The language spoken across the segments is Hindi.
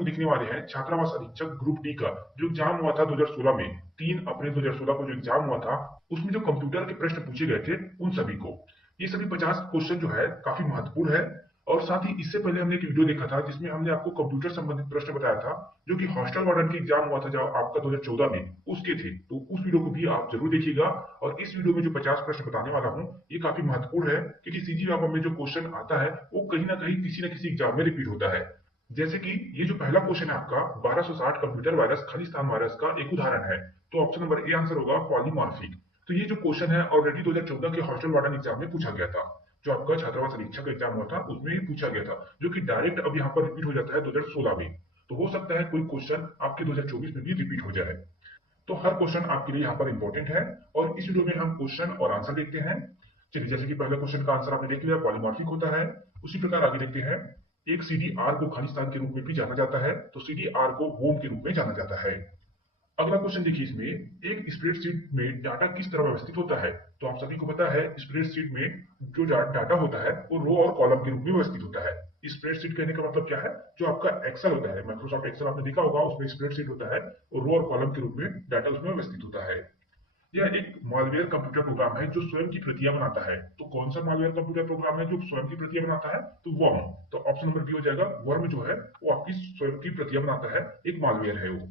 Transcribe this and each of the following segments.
लोग देखने वाले हैं छात्रावास अधीक्षक ग्रुप डी का जो एग्जाम हुआ था 2016 में। 3 अप्रैल 2016 को जो एग्जाम हुआ था उसमें जो कंप्यूटर के प्रश्न पूछे गए थे उन सभी को, ये सभी 50 क्वेश्चन जो है काफी महत्वपूर्ण है। और साथ ही इससे पहले हमने एक वीडियो देखा था जिसमें हमने आपको कंप्यूटर संबंधित प्रश्न बताया था जो कि हॉस्टल वार्डन के एग्जाम हुआ था जब आपका 2014 में उसके थे। तो उस वीडियो को भी आप जरूर देखिएगा। और इस वीडियो में जो 50 प्रश्न बताने वाला हूँ ये काफी महत्वपूर्ण है क्योंकि सीजी में जो क्वेश्चन आता है वो कहीं ना कहीं किसी न किसी एग्जाम में रिपीट होता है। जैसे कि ये जो पहला क्वेश्चन है आपका 1260 कंप्यूटर वायरस खालिस्तान वायरस का एक उदाहरण है। तो ऑप्शन नंबर ए आंसर होगा पॉलीमॉर्फिक। तो ये जो क्वेश्चन है ऑलरेडी 2014 के हॉस्टल वार्डन एग्जाम में पूछा गया था, जो आपका छात्रावास अधीक्षक एग्जाम हुआ था उसमें ही पूछा गया था, जो कि डायरेक्ट अब यहाँ पर रिपीट हो जाता है 2016 में। तो हो सकता है कोई क्वेश्चन आपके 2024 में भी रिपीट हो जाए। तो हर क्वेश्चन आपके लिए यहाँ पर इंपॉर्टेंट है और इस वीडियो में हम क्वेश्चन और आंसर देखते हैं। चलिए, जैसे कि पहले क्वेश्चन का आंसर आपने देख लिया, पॉलीमॉर्फिक होता है। उसी प्रकार आगे देखते हैं। एक सीडीआर को खालिस्तान के रूप में भी जाना जाता है, तो सीडीआर को वोम के रूप में जाना जाता है। अगला क्वेश्चन देखिए, इसमें एक स्प्रेडशीट में डाटा किस तरह व्यवस्थित होता है। तो आप सभी को पता है स्प्रेडशीट में जो डाटा होता है वो रो और कॉलम के रूप में व्यवस्थित होता है। स्प्रेडशीट कहने का मतलब क्या है, जो आपका एक्सेल होता है, माइक्रोसॉफ्ट एक्सेल आपने देखा होगा, उसमें स्प्रेडशीट होता है और रो और कॉलम के रूप में डाटा उसमें व्यवस्थित होता है। यह एक मालवेयर कंप्यूटर प्रोग्राम है जो स्वयं की प्रतियां बनाता है। तो कौन सा मालवेयर कंप्यूटर प्रोग्राम है जो स्वयं की प्रतियां बनाता है, तो वर्म। तो ऑप्शन नंबर बी हो जाएगा, वर्म जो है वो आपकी स्वयं की प्रतियां बनाता है, एक मालवेयर है वो।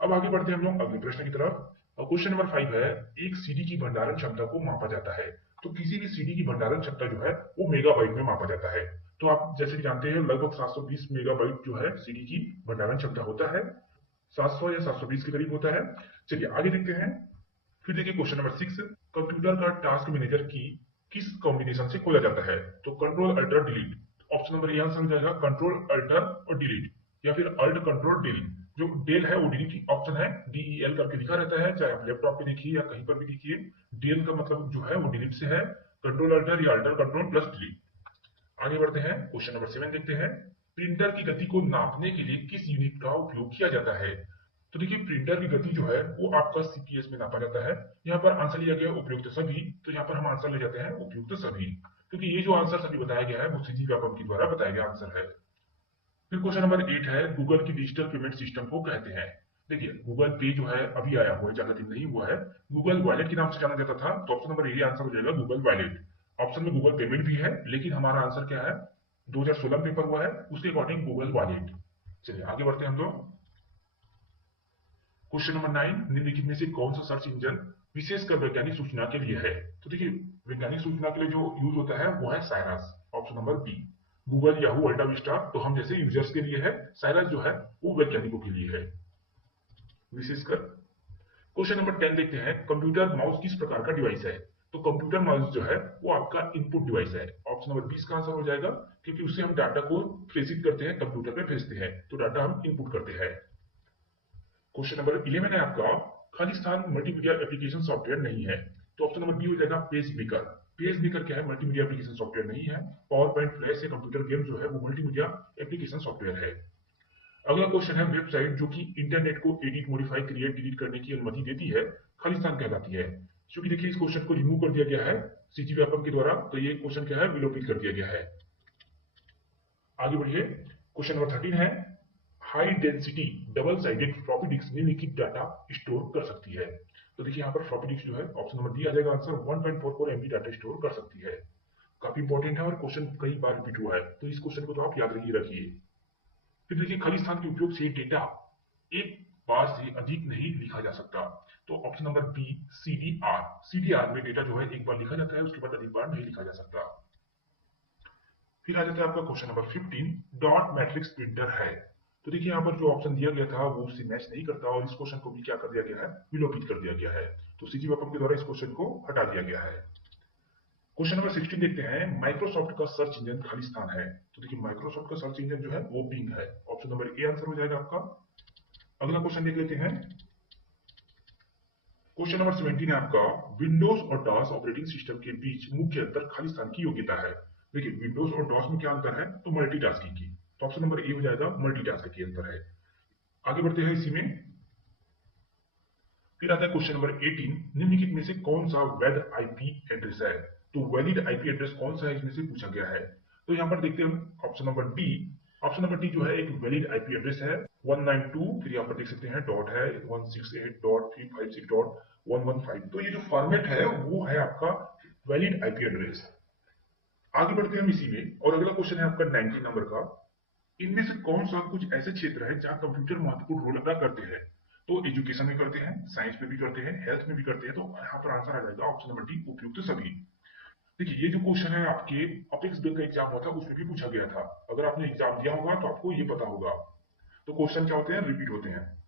अब आगे बढ़ते हैं हम लोग अगले प्रश्न की तरफ। और क्वेश्चन नंबर 5 है, एक सीडी की भंडारण क्षमता को मापा जाता है। तो किसी भी सीडी की भंडारण क्षमता जो है वो मेगाबाइट में मापा जाता है। तो आप जैसे कि जानते हैं लगभग 720 मेगाबाइट जो है सीडी की भंडारण क्षमता होता है, 700 या 720 के करीब होता है। चलिए आगे देखते हैं। फिर देखिए क्वेश्चन नंबर 6, कंप्यूटर का टास्क मैनेजर की किस कॉम्बिनेशन से खोला जाता है। तो control alter delete. Option number A answer हो जाएगा, कंट्रोल अल्टर और डिलीट, या फिर अल्ट कंट्रोल डिल। जो डेल है वो डिलीट ऑप्शन है, डीईएल करके लिखा रहता है, चाहे आप लैपटॉप पे देखिए या कहीं पर भी देखिए। डेल का मतलब जो है वो डिलीट से है, कंट्रोल अल्टर या अल्टर कंट्रोल प्लस डिलीट। आगे बढ़ते हैं, क्वेश्चन नंबर 7 देखते हैं। प्रिंटर की गति को नापने के लिए किस यूनिट का उपयोग किया जाता है। तो देखिए प्रिंटर की गति जो है वो आपका सीपीएस में नापा जाता है। यहाँ पर आंसर लिया गया उपयुक्त सभी, तो यहाँ पर हम आंसर ले जाते हैं उपयुक्त सभी, क्योंकि ये जो आंसर सभी बताया गया है वो सीजी व्यापम के द्वारा बताया गया आंसर है। फिर क्वेश्चन नंबर 8 है, गूगल की डिजिटल पेमेंट सिस्टम को कहते हैं। देखिए गूगल पे जो है अभी आया हुआ है, ज्यादा दिन नहीं हुआ है। गूगल वॉलेट के नाम से जाना जाता था, तो ऑप्शन नंबर ए आंसर हो जाएगा गूगल वॉलेट। ऑप्शन में गूगल पेमेंट भी है लेकिन हमारा आंसर क्या है, 2016 में पेपर हुआ है उसके अकॉर्डिंग गूगल वॉलेट। चलिए आगे बढ़ते हैं हम लोग। क्वेश्चन नंबर 9, निम्नलिखित में से कौन सा सर्च इंजन विशेषकर वैज्ञानिक सूचना के लिए है। तो देखिए वैज्ञानिक सूचना के लिए जो यूज होता है वो है Cyrus, option number B. Google, Yahoo, AltaVista तो हम जैसे यूजर्स के लिए है, साइरस जो है वो वैज्ञानिकों के लिए है विशेषकर। क्वेश्चन नंबर 10 देखते हैं, कंप्यूटर माउस किस प्रकार का डिवाइस है। तो कंप्यूटर माउस जो है वो आपका इनपुट डिवाइस है, ऑप्शन नंबर 20 का आंसर हो जाएगा, क्योंकि उससे हम डाटा को प्रेषित करते हैं, कंप्यूटर में भेजते हैं, तो डाटा हम इनपुट करते हैं। क्वेश्चन नंबर 11 है आपका, खालिस्तान मल्टीमीडिया एप्लीकेशन सॉफ्टवेयर नहीं है। तो ऑप्शन नंबर बी हो जाएगा, पेज मेकर। पेज मेकर क्या है, मल्टीमीडिया एप्लीकेशन सॉफ्टवेयर नहीं है। पावर पॉइंट, फ्लैश या कंप्यूटर गेम जो है वो मल्टीमीडिया एप्लीकेशन सॉफ्टवेयर है। अगला क्वेश्चन है, वेबसाइट जो कि इंटरनेट को एडिट, मॉडिफाई, क्रिएट, डिलीट करने की अनुमति देती है खालिस्तान कहलाती है। क्योंकि देखिए इस क्वेश्चन को रिमूव कर दिया गया है सीजी व्यापम के द्वारा, तो ये क्वेश्चन क्या है, विलोपित कर दिया गया है। आगे बढ़िए, क्वेश्चन नंबर 13 है, high density double sided floppy disk निम्नलिखित डाटा स्टोर कर सकती है। तो देखिए यहाँ पर फ्लॉपी डिस्क जो है ऑप्शन नंबर डी आ जाएगा आंसर, 1.44 एमबी डाटा स्टोर कर सकती है। काफी इंपॉर्टेंट है और क्वेश्चन कई बार रिपीट हुआ है, तो इस क्वेश्चन को तो आप याद ही रखिए। फिर देखिए, खालिस्तान के उपयोग से डेटा एक बार से अधिक नहीं लिखा जा सकता। तो option number b, CDR. CDR में डेटा जो है एक बार लिखा जाता है, उसके बाद अधिक बार नहीं लिखा जा सकता। फिर आ जाता है आपका question number 15, dot matrix printer है। तो देखिए यहाँ पर जो ऑप्शन दिया गया था वो उससे मैच नहीं करता और इस क्वेश्चन को भी क्या कर दिया गया है, विलोपित कर दिया गया है। तो सीजी वेपम के द्वारा इस क्वेश्चन को हटा दिया गया है। क्वेश्चन नंबर 16 देखते हैं, माइक्रोसॉफ्ट का सर्च इंजन खालिस्तान है। तो देखिए माइक्रोसॉफ्ट का सर्च इंजन जो है वो बिंग है, ऑप्शन नंबर ए आंसर हो जाएगा आपका। अगला क्वेश्चन देख लेते हैं। क्वेश्चन नंबर 17 है आपका, विंडोज और डॉस ऑपरेटिंग सिस्टम के बीच मुख्य अंतर खालिस्तान की योग्यता है। देखिए विंडोज और डॉस में क्या अंतर है, तो मल्टीटास्किंग की। तो ऑप्शन नंबर ए हो जाएगा, मल्टीटास्किंग की अंतर है। आगे बढ़ते हैं इसी में। फिर आता है क्वेश्चन नंबर 18, निम्नलिखित में से कौन सा वैध आईपी एड्रेस है। तो वैलिड आईपी एड्रेस कौन सा है इसमें से पूछा गया है। तो यहाँ पर देखते हैं option number D, option number D जो है एक वैलिड आईपी एड्रेस है 192, फिर यहाँ पर देख सकते हैं डॉट है 168.356.115। तो ये जो फॉर्मेट है वो है आपका वैलिड आईपी एड्रेस। आगे बढ़ते हैं हम इसी में, और अगला क्वेश्चन है आपका 19 नंबर का। इनमें से कौन सा कुछ ऐसे क्षेत्र है जहां कंप्यूटर महत्वपूर्ण रोल अदा करते हैं? तो एजुकेशन में करते हैं, साइंस में भी करते हैं, हेल्थ में भी करते हैं। तो यहाँ पर आंसर आ जाएगा ऑप्शन नंबर डी, उपयुक्त सभी। देखिए ये जो क्वेश्चन है आपके अपेक्स बैंक का एग्जाम हुआ था उसमें भी पूछा गया था। अगर आपने एग्जाम दिया होगा तो आपको ये पता होगा। तो क्वेश्चन क्या होते हैं, रिपीट होते हैं।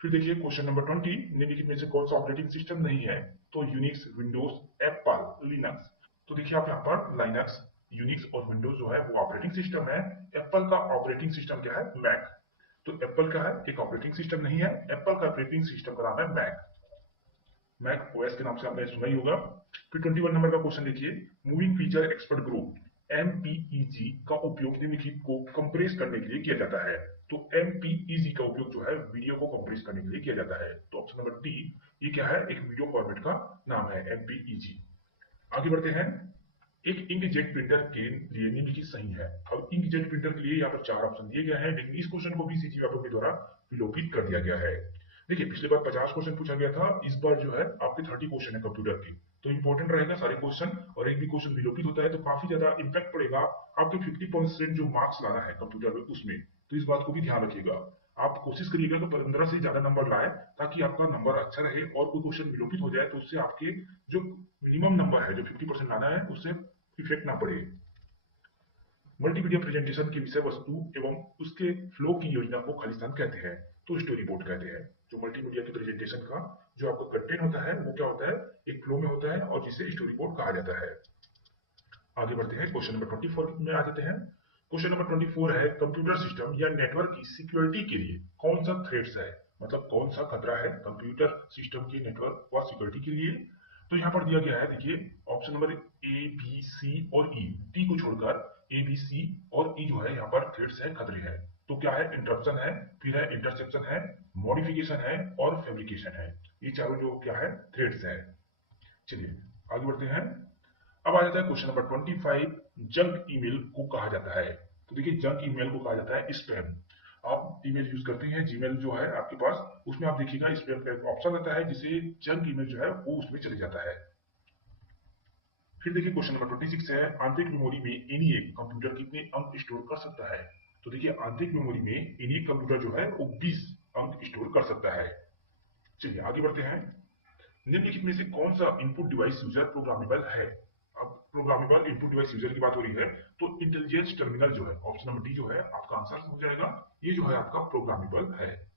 फिर देखिए क्वेश्चन नंबर 20, निम्नलिखित में से कौन सा ऑपरेटिंग सिस्टम नहीं है? तो यूनिक्स, विंडोज, एप्पल, लिनक्स। तो देखिए आप यहाँ पर लाइनक्स, यूनिक्स और विंडोज जो है वो ऑपरेटिंग सिस्टम है। एप्पल का ऑपरेटिंग सिस्टम क्या है? मैक। तो एप्पल का है एक ऑपरेटिंग सिस्टम नहीं है, एप्पल का ऑपरेटिंग सिस्टम का नाम है मैक। मैक ओएस के नाम से आपने सुना ही होगा। फिर 21 नंबर का क्वेश्चन देखिए, moving feature expert group MPEG का उपयोग निम्नलिखित को कंप्रेस करने के लिए किया जाता है। तो एमपीईजी का उपयोग जो है वीडियो को कंप्रेस करने के लिए किया जाता है। तो ऑप्शन नंबर डी, ये क्या है? एक वीडियो फॉर्मेट का नाम है एमपीईजी। आगे बढ़ते हैं, एक इंकजेट प्रिंटर के लिए निम्नलिखित सही है। अब इंकजेट प्रिंटर के लिए यहाँ पर 4 ऑप्शन दिए गए हैं, लेकिन इस क्वेश्चन को भी सीजी के द्वारा विलोपित कर दिया गया है। देखिए पिछली बार 50 क्वेश्चन पूछा गया था, इस बार जो है आपके 30 क्वेश्चन है कंप्यूटर की। तो इंपॉर्टेंट रहेगा सारे क्वेश्चन, और एक भी क्वेश्चन विलोपित होता है तो काफी ज्यादा इंपैक्ट पड़ेगा आपके 50% जो मार्क्स लाना है कंप्यूटर में उसमें। तो इस बात को भी ध्यान रखिएगा। आप कोशिश करिएगा कि 15 से ज्यादा नंबर लाए, ताकि आपका नंबर अच्छा रहे, और कोई क्वेश्चन विलोपित हो जाए तो उससे आपके जो मिनिमम नंबर है जो 50% लाना है उससे इफेक्ट ना पड़े। मल्टीमीडिया प्रेजेंटेशन की विषय वस्तु एवं उसके फ्लो की योजना को खालिस्तान कहते हैं। तो स्टोरी बोर्ड कहते हैं। जो मल्टीमीडिया की प्रेजेंटेशन का जो आपका कंटेंट होता है वो क्या होता है? एक फ्लो में होता है, और जिसे स्टोरी बोर्ड कहा जाता है। आगे बढ़ते हैं, क्वेश्चन नंबर 24 में आ जाते हैं। क्वेश्चन नंबर 24 है, कंप्यूटर सिस्टम या नेटवर्क की सिक्योरिटी के लिए कौन सा थ्रेट्स है? मतलब कौन सा खतरा है कंप्यूटर सिस्टम के नेटवर्क व सिक्योरिटी के लिए? तो यहाँ पर दिया गया है, देखिए ऑप्शन नंबर ए, बी, सी और ई, डी को छोड़कर ए, बी, सी और ई जो है यहाँ पर थ्रेट्स है, खतरे हैं। तो क्या है? इंटरप्शन है, फिर है इंटरसेप्शन है, मॉडिफिकेशन है और फैब्रिकेशन है। ये चारों जो क्या है? थ्रेट्स है। चलिए आगे बढ़ते हैं। अब आ जाता है क्वेश्चन नंबर 25, जंक ईमेल को कहा जाता है। तो देखिए जंक ईमेल को कहा जाता है स्पैम। आप ईमेल यूज करते हैं, जीमेल जो है आपके पास, उसमें आप देखिएगा स्पैम का एक ऑप्शन आता है, जिसे जंक ईमेल जो है वो उसमें चले जाता है। फिर देखिए क्वेश्चन नंबर 26 है, आंतरिक मेमोरी में एनी एक कंप्यूटर कितने अंक स्टोर कर सकता है? तो देखिए आंतरिक मेमोरी में एनी एक कंप्यूटर जो है वो 20 अंक स्टोर कर सकता है। चलिए आगे बढ़ते हैं। निम्नलिखित में से कौन सा इनपुट डिवाइस यूजर प्रोग्रामेबल है? अब प्रोग्रामेबल इनपुट डिवाइस यूजर की बात हो रही है, तो इंटेलिजेंस टर्मिनल जो है ऑप्शन नंबर डी जो है आपका आंसर हो जाएगा। ये जो है आपका प्रोग्रामेबल है।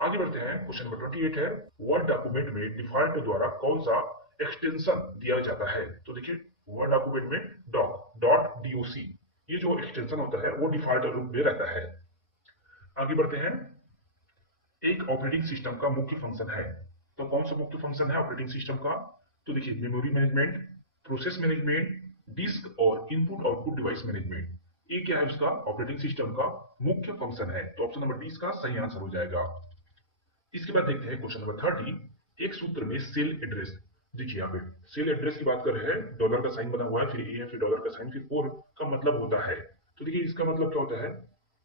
आगे बढ़ते हैं, क्वेश्चन नंबर 28 है, वर्ड डॉक्यूमेंट में डिफॉल्ट द्वारा कौन सा एक्सटेंशन दिया जाता है? तो देखिए वर्ड डॉक्यूमेंट में डॉट ये जो एक्सटेंशन होता है वो डिफॉल्ट रूप में रहता है। आगे बढ़ते हैं, एक ऑपरेटिंग सिस्टम का मुख्य फंक्शन है। तो कौन सा मुख्य फंक्शन है ऑपरेटिंग सिस्टम का? तो देखिए memory management, process management, disk और इनपुट आउटपुट डिवाइस मैनेजमेंट। ये क्या है? उसका ऑपरेटिंग सिस्टम का मुख्य फंक्शन है। तो ऑप्शन नंबर डी इसका सही आंसर हो जाएगा। इसके बाद देखते हैं क्वेश्चन नंबर 30, एक सूत्र में सेल एड्रेस। देखिए यहाँ पे सेल एड्रेस की बात कर रहे हैं, डॉलर का साइन बना हुआ है, फिर ए है, फिर डॉलर का साइन, फिर 4 का मतलब होता है। तो देखिए इसका मतलब क्या होता है?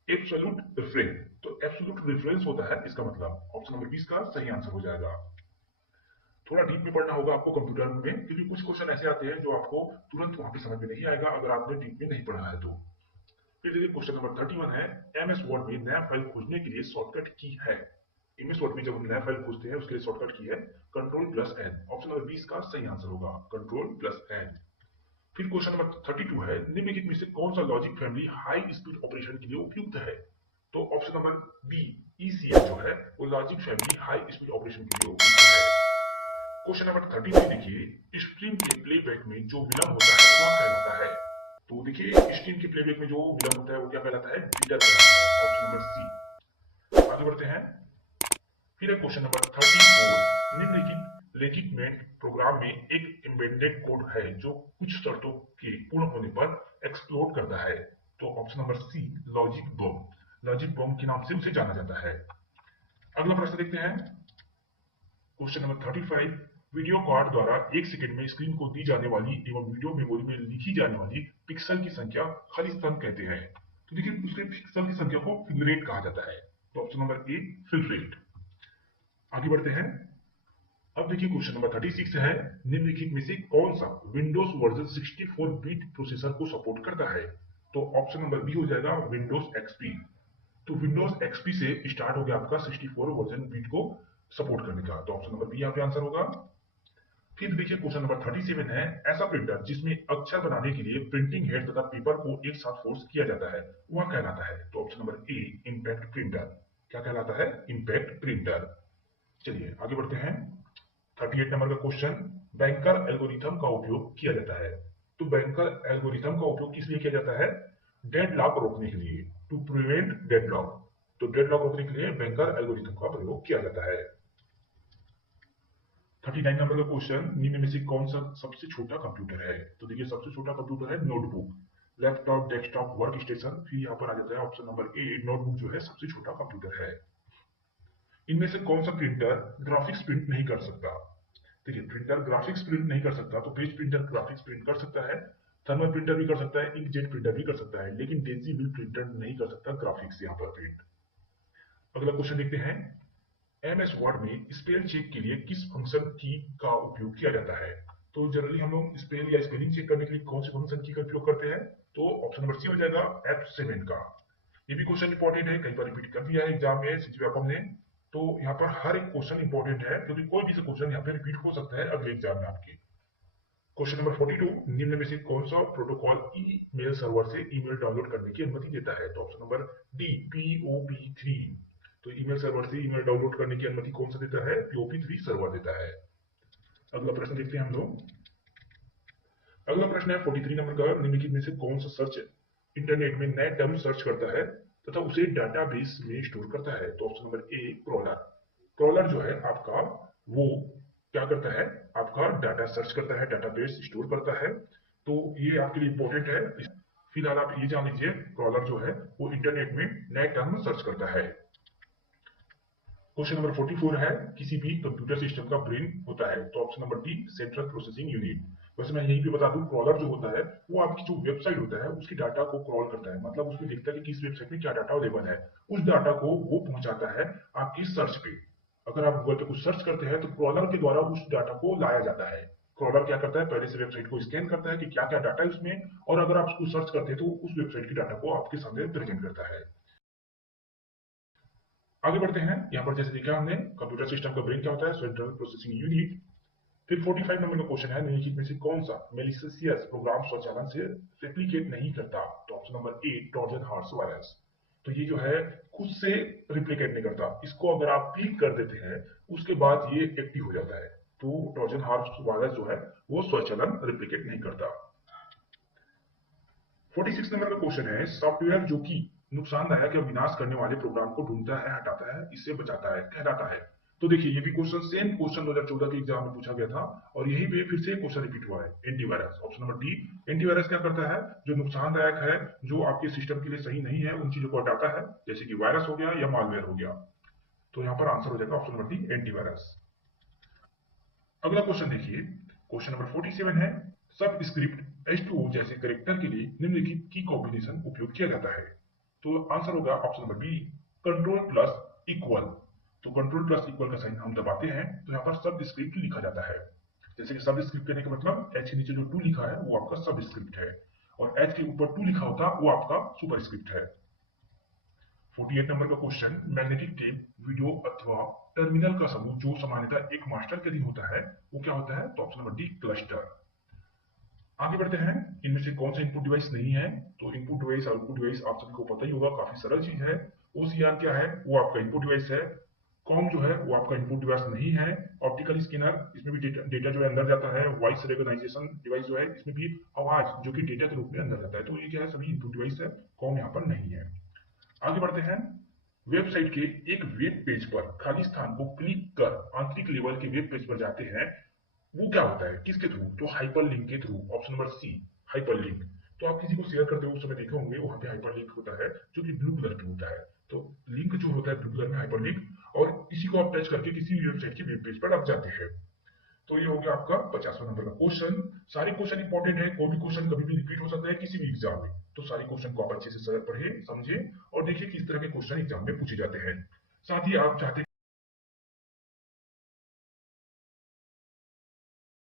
Absolute reference. तो एब्सोल्यूट रेफरेंस होता है इसका मतलब। ऑप्शन नंबर 20 का सही आंसर हो जाएगा। थोड़ा डीप में पढ़ना होगा आपको कंप्यूटर में, क्योंकि कुछ क्वेश्चन ऐसे आते हैं जो आपको तुरंत वहां पे समझ में नहीं आएगा अगर आपने डीप में नहीं पढ़ा है तो। फिर देखिए क्वेश्चन नंबर 31 है, एमएस वर्ड में नया फाइल खोजने के लिए शॉर्टकट की है। एमएस वर्ड में जब हम नया फाइल खोजते हैं उसके लिए शॉर्टकट की है कंट्रोल+N। ऑप्शन नंबर 20 का सही आंसर होगा, कंट्रोल+N। फिर क्वेश्चन नंबर 32 है, निम्नलिखित में से कौन सा logic family high speed operation के लिए उपयुक्त है? तो ऑप्शन नंबर बी, ईसीएल जो है वो logic family high speed operation के लिए उपयुक्त है। क्वेश्चन नंबर 33 देखिए, स्ट्रीम के प्लेबैक में जो विलंब होता है वह कहलाता है। तो देखिए स्ट्रीम के प्लेबैक में जो विलंब होता है वो क्या कहलाता है? जिटर कहलाता है। Option number c. आगे बढ़ते हैं। फिर है क्वेश्चन नंबर 34, निम्नलिखित लेजिटमेंट प्रोग्राम में एक एम्बेडेड कोड है जो कुछ शर्तों के पूर्ण होने पर एक्सप्लोड करता है। तो ऑप्शन नंबर सी, लॉजिक बम। लॉजिक बम के नाम से उसे जाना जाता है। अगला प्रश्न देखते हैं, क्वेश्चन नंबर 35, वीडियो कार्ड द्वारा 1 सेकंड में स्क्रीन को दी जाने वाली एवं वीडियो मेमोरी में लिखी जाने वाली पिक्सल की संख्या खालिस्तान कहते हैं। तो देखिए उसके पिक्सल की संख्या को फिल रेट कहा जाता है। तो option number a fill rate. आगे बढ़ते हैं। अब देखिए क्वेश्चन नंबर 36 है, निम्नलिखित में से कौन सा विंडोज वर्जन 64 बिट प्रोसेसर को सपोर्ट करता है? तो ऑप्शन नंबर बी हो जाएगा विंडोज एक्सपी। तो विंडोज एक्सपी से स्टार्ट हो गया आपका 64 वर्जन बिट को सपोर्ट करने का। तो ऑप्शन नंबर बी यहाँ पे आंसर होगा। फिर देखिए क्वेश्चन नंबर 37 है, ऐसा प्रिंटर जिसमें अक्षर बनाने के लिए प्रिंटिंग हेड तथा पेपर को एक साथ फोर्स किया जाता है वह कहलाता है? तो ऑप्शन नंबर ए इंपैक्ट प्रिंटर। क्या कहलाता है? Impact printer. चलिए आगे बढ़ते हैं। 38 नंबर का क्वेश्चन, बैंकर एल्गोरिथम का उपयोग किया जाता है। तो बैंकर एल्गोरिथम का उपयोग किस लिए किया जाता है? डेडलॉक रोकने के लिए, टू प्रिवेंट डेडलॉक। तो डेडलॉक रोकने के लिए बैंकर एल्गोरिथम का प्रयोग किया जाता है। 39 नंबर का क्वेश्चन, निम्न में से कौन सा सबसे छोटा कंप्यूटर है? तो देखिए सबसे छोटा कंप्यूटर है notebook, laptop, desktop, work station. फिर यहाँ पर आ जाता है ऑप्शन नंबर ए नोटबुक जो है सबसे छोटा कंप्यूटर है। इनमें से कौन सा प्रिंटर ग्राफिक्स प्रिंट नहीं कर सकता? देखिए प्रिंटर ग्राफिक्स प्रिंट नहीं कर सकता, तो पेज प्रिंटर ग्राफिक्स प्रिंट कर सकता है, थर्मल प्रिंटर भी कर सकता है, इंकजेट प्रिंटर भी कर सकता है, लेकिन डेजी व्हील प्रिंटर नहीं कर सकता ग्राफिक्स यहाँ पर प्रिंट। अगला क्वेश्चन देखते हैं। एमएस वर्ड में स्पेल चेक के लिए किस फंक्शन की का उपयोग किया जाता है? तो जनरली हम लोग स्पेल या स्पेलिंग चेक करने के लिए कौन से फंक्शन की का उपयोग करते हैं? तो ऑप्शन नंबर सी हो जाएगा F7 का। ये भी क्वेश्चन इंपॉर्टेंट है, कई बार रिपीट कर दिया है एग्जाम में सीजीपीएफ ने। तो यहाँ पर हर एक क्वेश्चन इंपॉर्टेंट है, क्योंकि कोई भी क्वेश्चन यहाँ पे रिपीट हो सकता है अगले एग्जाम में आपके। क्वेश्चन नंबर 42, निम्न में से कौन सा प्रोटोकॉल ईमेल सर्वर से ईमेल डाउनलोड करने की अनुमति देता है? तो ऑप्शन नंबर डी POP3। तो ईमेल सर्वर से ईमेल डाउनलोड करने की अनुमति कौन सा देता है? POP3 सर्वर देता है। अगला प्रश्न देखते हैं हम लोग। अगला प्रश्न है 43 नंबर का, निम्नलिखित में से कौन सा सर्च इंटरनेट में नए टर्म सर्च करता है तथा उसे डाटाबेस में स्टोर करता है? तो ऑप्शन नंबर ए क्रॉलर। क्रॉलर जो है आपका वो क्या करता है? आपका डाटा सर्च करता है, डाटाबेस स्टोर करता है। तो ये आपके लिए इंपॉर्टेंट है। फिलहाल आप ये जान लीजिए, क्रॉलर जो है वो इंटरनेट में नए टर्म सर्च करता है। क्वेश्चन नंबर 44 है, किसी भी कंप्यूटर सिस्टम का ब्रेन होता है? तो option number D central processing unit. वैसे मैं यहीं पे बता दूं, क्रॉलर जो होता है वो आपकी जो वेबसाइट होता है उसकी डाटा को क्रॉल करता है, मतलब उसमें देखता है कि किस वेबसाइट में क्या डाटा अवेलेबल है, उस डाटा को वो पहुंचाता है आपकी सर्च पे। अगर आप गूगल पे कुछ सर्च करते हैं तो क्रॉलर के द्वारा उस डाटा को लाया जाता है। क्रॉलर क्या करता है? पहले से वेबसाइट को स्कैन करता है कि क्या क्या डाटा है उसमें, और अगर आप उसको सर्च करते हैं तो उस वेबसाइट की डाटा को आपके सामने प्रेजेंट करता है। आगे बढ़ते हैं। यहाँ पर जैसे देखा हमने, कंप्यूटर सिस्टम का ब्रेन क्या होता है? Central processing unit. फिर 45 नंबर का क्वेश्चन है, निम्नलिखित में से कौन सा मेलिशियस प्रोग्राम स्वचालन से रेप्लिकेट नहीं करता? तो ऑप्शन नंबर ए ट्रोजन हॉर्स वायरस। तो ये जो है खुद से रिप्लिकेट नहीं करता, इसको अगर आप क्लिक कर देते हैं उसके बाद ये एक्टिव हो जाता है। तो ट्रोजन हॉर्स वायरस जो है वो स्वचालन रिप्लिकेट नहीं करता। 46 नंबर का क्वेश्चन है, सॉफ्टवेयर जो कि नुकसानदायक या विनाश करने वाले प्रोग्राम को ढूंढता है, हटाता है, इससे बचाता है, कहलाता है? तो देखिए ये भी क्वेश्चन सेम क्वेश्चन 2014 के एग्जाम में पूछा गया था, और यही पे फिर से क्वेश्चन रिपीट हुआ है। Antivirus. Option number D antivirus क्या करता है? जो नुकसानदायक है, जो आपके सिस्टम के लिए सही नहीं है, उन चीजों को हटाता है, जैसे कि वायरस हो गया या मालवेयर हो गया। तो यहाँ पर आंसर हो जाएगा ऑप्शन नंबर डी एंटीवायरस। अगला क्वेश्चन देखिए, क्वेश्चन नंबर 47 है, सब स्क्रिप्ट H2O जैसे करेक्टर के लिए निम्नलिखित की कॉम्बिनेशन उपयोग किया जाता है? तो आंसर होगा option number b control plus equal. तो कंट्रोल प्लस इक्वल का साइन हम दबाते हैं तो यहाँ पर सब स्क्रिप्ट लिखा जाता है। जैसे कि सब स्क्रिप्ट कहने का मतलब H के नीचे जो 2 लिखा है वो आपका सब स्क्रिप्ट है, और H के ऊपर 2 लिखा होता वो आपका सुपर स्क्रिप्ट है। 48 नंबर का क्वेश्चन, मैग्नेटिक टेप, वीडियो अथवा टर्मिनल का समूह जो सामान्यतः एक मास्टर के अधीन होता है वो क्या होता है? तो ऑप्शन नंबर डी क्लस्टर। आगे बढ़ते हैं। इनमें से कौन सा इनपुट डिवाइस नहीं है? तो इनपुट डिवाइस आउटपुट डिवाइस आप सभी को पता ही होगा, काफी सरल चीज है। ओसीआर क्या है? वो आपका इनपुट डिवाइस है। कॉम जो है वो आपका इनपुट डिवाइस नहीं है। ऑप्टिकल स्कैनर, इसमें भी डेटा जो है अंदर जाता है। वॉइस रिकॉग्नाइजेशन डिवाइस जो है इसमें भी आवाज जो कि डेटा के रूप में अंदर जाता है। तो ये क्या है? सभी इनपुट डिवाइस है, कॉम यहाँ पर नहीं है। आगे बढ़ते हैं। वेबसाइट के एक वेब पेज पर खाली स्थान को क्लिक कर आंतरिक लेवल के वेब पेज पर जाते हैं, वो क्या होता है? किसके थ्रू? तो हाइपरलिंक के through. Option number c hyperlink. तो आप किसी को शेयर करते हो उस समय देखे होंगे वहां पे हाइपरलिंक होता है जो कि ब्लू कलर में होता है। तो लिंक जो होता है ब्लू कलर में हाइपरलिंक, और इसी को आप टच करके किसी भी वेबसाइट की वेब पेज पर आप जाते हैं। तो ये हो गया आपका 50वां नंबर का क्वेश्चन। सारे क्वेश्चन इंपॉर्टेंट है, कोई भी क्वेश्चन कभी भी रिपीट हो सकता है किसी भी एग्जाम में। तो सारे क्वेश्चन को आप अच्छे से पढ़े, समझे और देखिए किस तरह के क्वेश्चन एग्जाम में पूछे जाते हैं। साथ ही आप चाहते